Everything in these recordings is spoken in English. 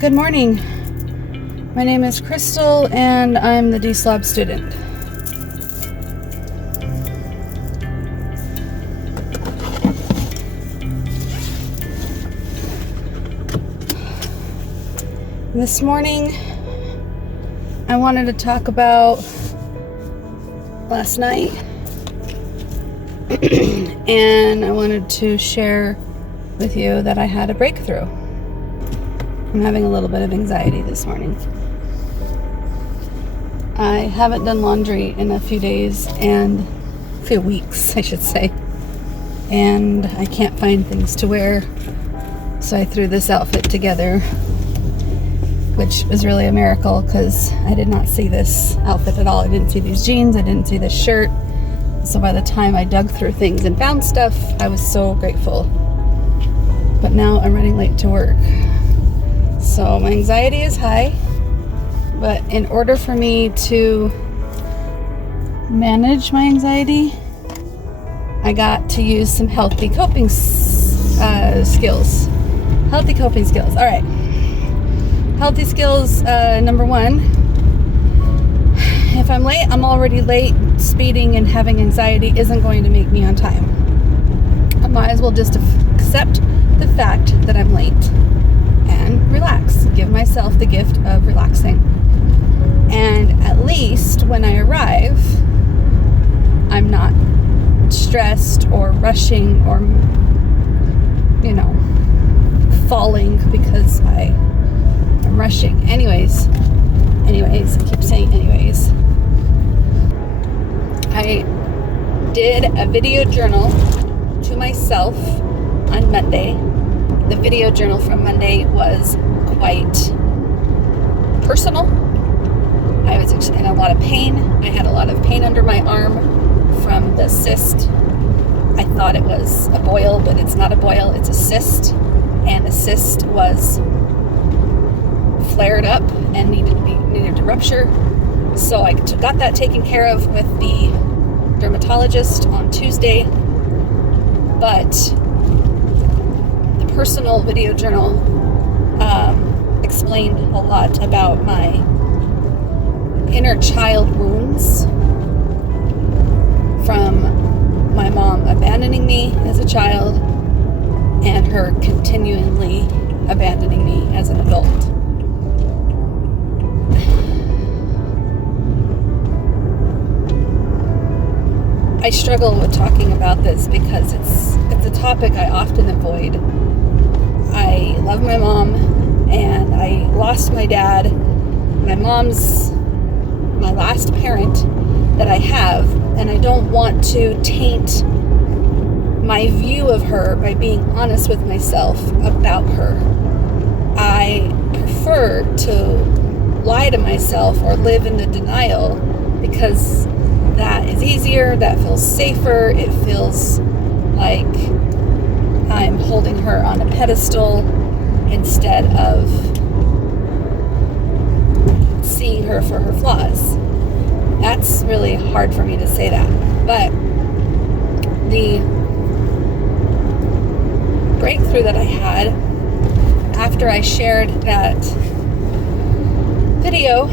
Good morning. My name is Crystal and I'm the Deslob student. This morning I wanted to talk about last night and I wanted to share with you that I had a breakthrough. I'm having a little bit of anxiety this morning. I haven't done laundry in a few days and a few weeks, I should say. And I can't find things to wear. So I threw this outfit together, which was really a miracle because I did not see this outfit at all. I didn't see these jeans. I didn't see this shirt. So by the time I dug through things and found stuff, I was so grateful. But now I'm running late to work. So my anxiety is high, but in order for me to manage my anxiety, I got to use some healthy coping skills. Healthy coping skills. All right. Healthy skills, number one, if I'm late, I'm already late. Speeding and having anxiety isn't going to make me on time. I might as well just accept the fact that I'm late and relax. Give myself the gift of relaxing. And at least when I arrive, I'm not stressed or rushing or, falling because I'm rushing. Anyways, I keep saying anyways. I did a video journal to myself on Monday. The video journal from Monday was quite personal. I was in a lot of pain. I had a lot of pain under my arm from the cyst. I thought it was a boil, but it's not a boil, it's a cyst. And the cyst was flared up and needed to rupture. So I got that taken care of with the dermatologist on Tuesday. But the personal video journal explained a lot about my inner child wounds from my mom abandoning me as a child and her continually abandoning me as an adult. I struggle with talking about this because it's a topic I often avoid. I love my mom and I lost my dad. My mom's my last parent that I have, and I don't want to taint my view of her by being honest with myself about her. I prefer to lie to myself or live in the denial because that is easier, that feels safer, it feels like I'm holding her on a pedestal instead of seeing her for her flaws. That's really hard for me to say that. But the breakthrough that I had after I shared that video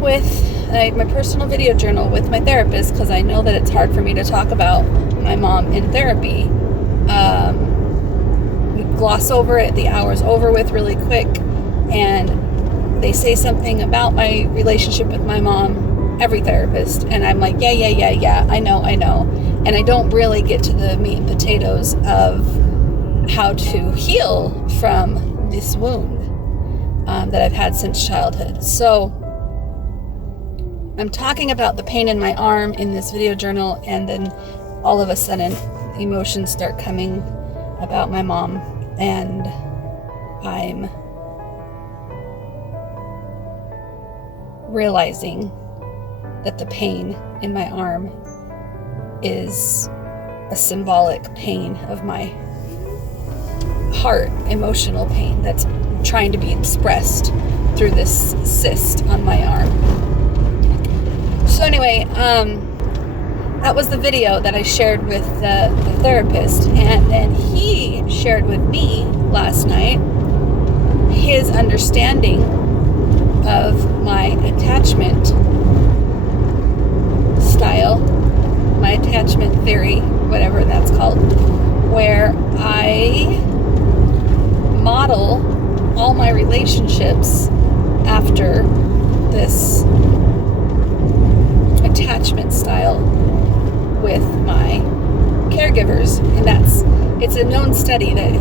with my personal video journal with my therapist, because I know that it's hard for me to talk about my mom in therapy. We gloss over it, the hour's over with really quick, and they say something about my relationship with my mom, every therapist, and I'm like, yeah, I know, and I don't really get to the meat and potatoes of how to heal from this wound that I've had since childhood. So I'm talking about the pain in my arm in this video journal, and then all of a sudden emotions start coming about my mom, and I'm realizing that the pain in my arm is a symbolic pain of my heart, emotional pain that's trying to be expressed through this cyst on my arm. So anyway, that was the video that I shared with the therapist, and then he shared with me last night his understanding of my attachment style, my attachment theory, whatever that's called, where I model all my relationships after this attachment style with my caregivers. And it's a known study that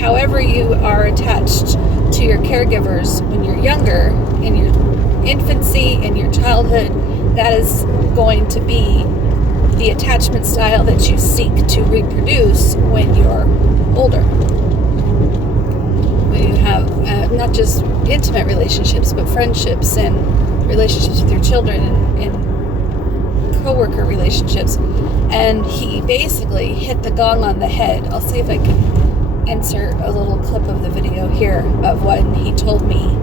however you are attached to your caregivers when you're younger, in your infancy, in your childhood, that is going to be the attachment style that you seek to reproduce when you're older. When you have not just intimate relationships, but friendships and relationships with your children and co-worker relationships. And he basically hit the gong on the head. I'll see if I can insert a little clip of the video here of when he told me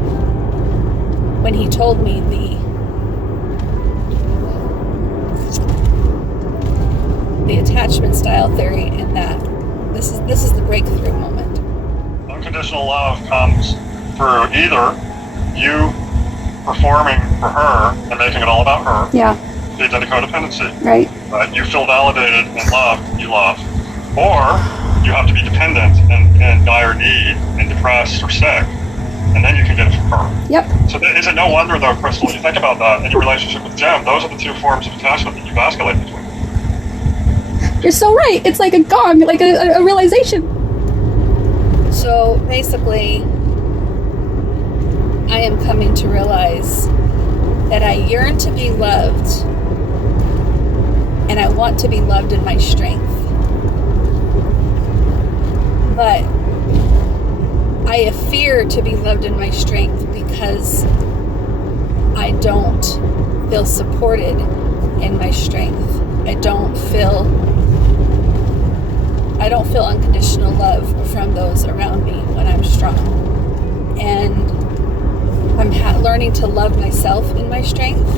the attachment style theory, and that this is the breakthrough moment. Unconditional love comes through either you performing for her and making it all about her. Yeah. Feeds into codependency. Right. You feel validated and loved, you love. Or you have to be dependent and in dire need and depressed or sick, and then you can get it from her. Yep. So is it no wonder, though, Crystal, when you think about that in your relationship with Jim, those are the two forms of attachment that you vasculate between. You're so right. It's like a gong, like a realization. So basically, I am coming to realize that I yearn to be loved, and I want to be loved in my strength. But I fear to be loved in my strength because I don't feel supported in my strength. I don't feel unconditional love from those around me when I'm strong. And I'm learning to love myself in my strength.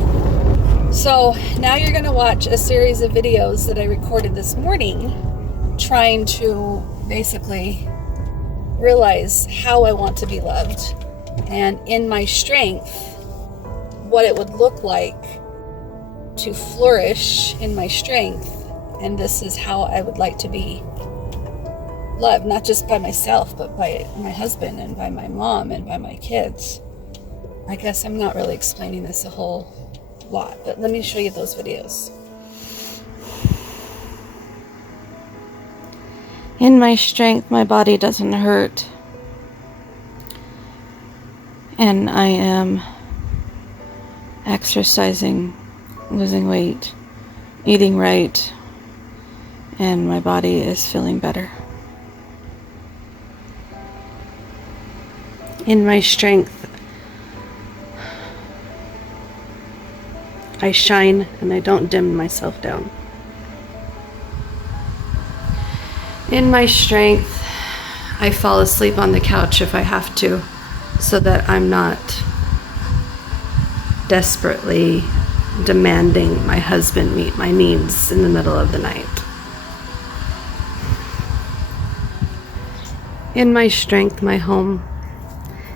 So now you're going to watch a series of videos that I recorded this morning, trying to basically realize how I want to be loved, and in my strength, what it would look like to flourish in my strength. And this is how I would like to be loved, not just by myself, but by my husband and by my mom and by my kids. I guess I'm not really explaining this a whole lot, but let me show you those videos. In my strength, my body doesn't hurt. And I am exercising, losing weight, eating right, and my body is feeling better. In my strength, I shine and I don't dim myself down. In my strength, I fall asleep on the couch if I have to, so that I'm not desperately demanding my husband meet my needs in the middle of the night. In my strength, my home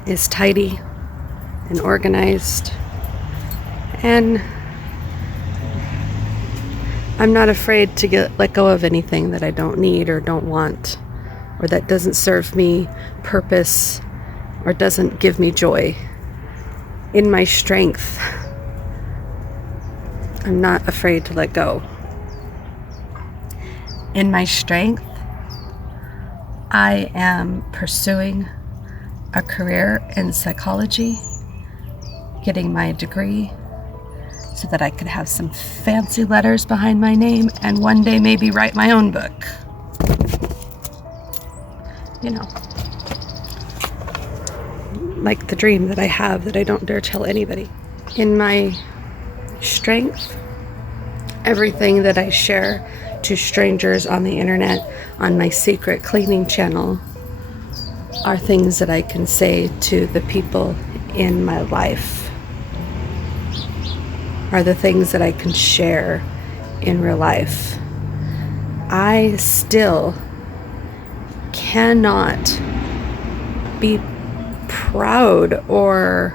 is tidy and organized, and I'm not afraid to let go of anything that I don't need or don't want, or that doesn't serve me purpose or doesn't give me joy. In my strength, I'm not afraid to let go. In my strength, I am pursuing a career in psychology, getting my degree so that I could have some fancy letters behind my name and one day maybe write my own book. You know, like the dream that I have that I don't dare tell anybody. In my strength, everything that I share to strangers on the internet, on my secret cleaning channel, are things that I can say to the people in my life, are the things that I can share in real life. I still cannot be proud or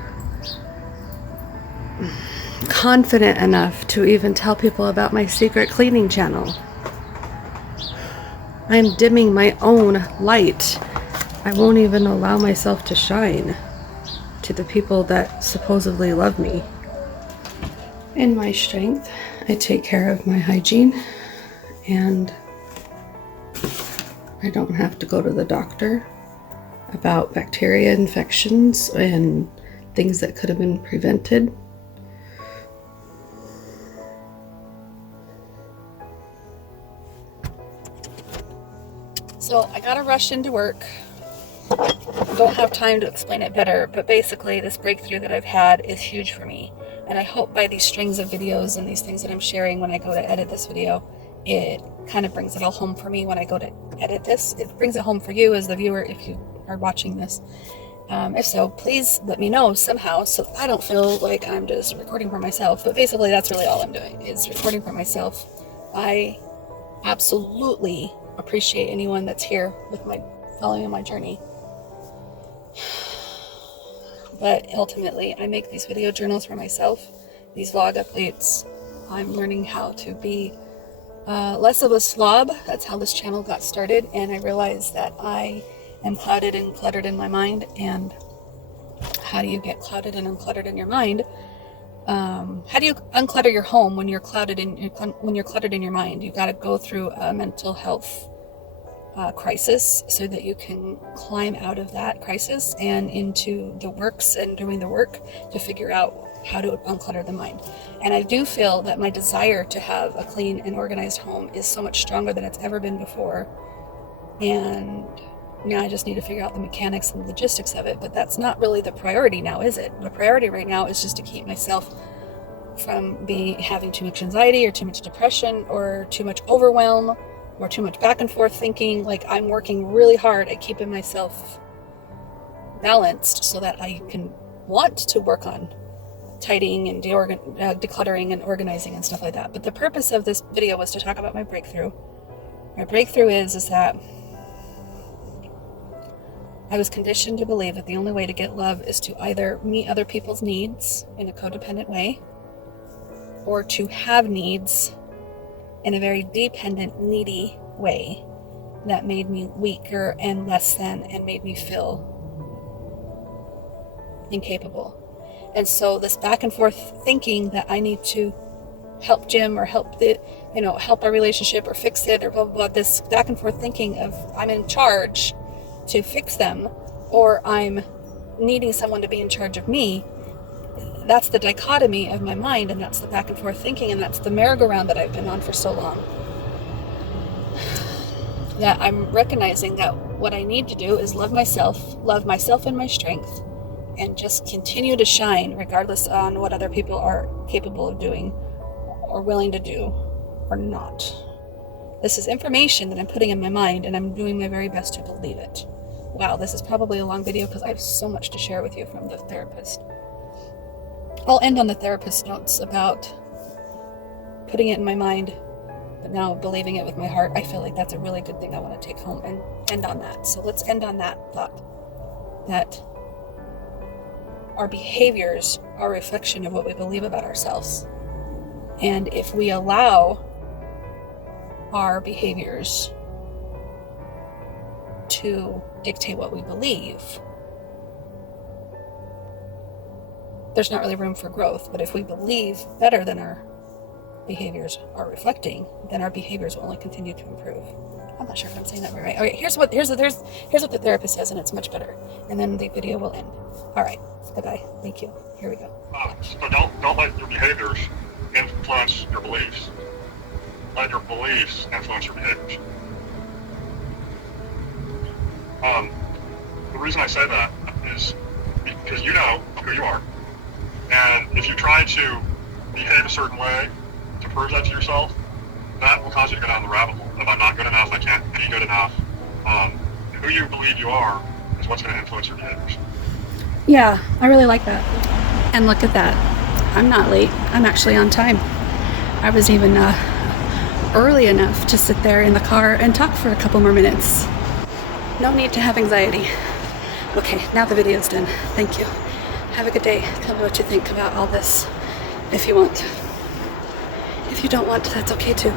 confident enough to even tell people about my secret cleaning channel. I'm dimming my own light. I won't even allow myself to shine to the people that supposedly love me. In my strength, I take care of my hygiene, and I don't have to go to the doctor about bacteria infections and things that could have been prevented. So I gotta rush into work. Don't have time to explain it better, but basically this breakthrough that I've had is huge for me. And I hope by these strings of videos and these things that I'm sharing when I go to edit this video, it kind of brings it all home for me when I go to edit this. It brings it home for you as the viewer if you are watching this. If so, please let me know somehow so I don't feel like I'm just recording for myself. But basically that's really all I'm doing, is recording for myself. I absolutely appreciate anyone that's here with my following my journey. But ultimately, I make these video journals for myself, these vlog updates. I'm learning how to be less of a slob. That's how this channel got started, and I realized that I am clouded and cluttered in my mind. And how do you get clouded and uncluttered in your mind? How do you unclutter your home when you're cluttered in your mind? You got to go through a mental health crisis so that you can climb out of that crisis and into the works and doing the work to figure out how to unclutter the mind. And I do feel that my desire to have a clean and organized home is so much stronger than it's ever been before. And now I just need to figure out the mechanics and logistics of it. But that's not really the priority now, is it? The priority right now is just to keep myself from having too much anxiety or too much depression or too much overwhelm or too much back and forth thinking. Like, I'm working really hard at keeping myself balanced so that I can want to work on tidying and decluttering and organizing and stuff like that. But the purpose of this video was to talk about my breakthrough. My breakthrough is that I was conditioned to believe that the only way to get love is to either meet other people's needs in a codependent way or to have needs in a very dependent, needy way that made me weaker and less than and made me feel incapable. And so this back and forth thinking that I need to help Jim or help our relationship or fix it or blah, blah, blah, this back and forth thinking of I'm in charge to fix them or I'm needing someone to be in charge of me. That's the dichotomy of my mind, and that's the back and forth thinking, and that's the merry-go-round that I've been on for so long. That I'm recognizing that what I need to do is love myself in my strength, and just continue to shine regardless on what other people are capable of doing or willing to do or not. This is information that I'm putting in my mind, and I'm doing my very best to believe it. Wow, this is probably a long video because I have so much to share with you from the therapist. I'll end on the therapist's notes about putting it in my mind, but now believing it with my heart. I feel like that's a really good thing I want to take home and end on that. So let's end on that thought, that our behaviors are a reflection of what we believe about ourselves. And if we allow our behaviors to dictate what we believe, there's not really room for growth. But if we believe better than our behaviors are reflecting, then our behaviors will only continue to improve. I'm not sure if I'm saying that right. Okay, here's what the therapist says, and it's much better. And then the video will end. All right, goodbye. Thank you. Here we go. So don't let your behaviors influence your beliefs. Let your beliefs influence your behaviors. The reason I say that is because you know who you are. And if you try to behave a certain way to prove that to yourself, that will cause you to go down the rabbit hole of I'm not good enough, I can't be good enough. Who you believe you are is what's going to influence your behaviors. Yeah, I really like that. And look at that. I'm not late. I'm actually on time. I was even early enough to sit there in the car and talk for a couple more minutes. No need to have anxiety. Okay, now the video's done. Thank you. Have a good day. Tell me what you think about all this if you want. If you don't want, that's okay too.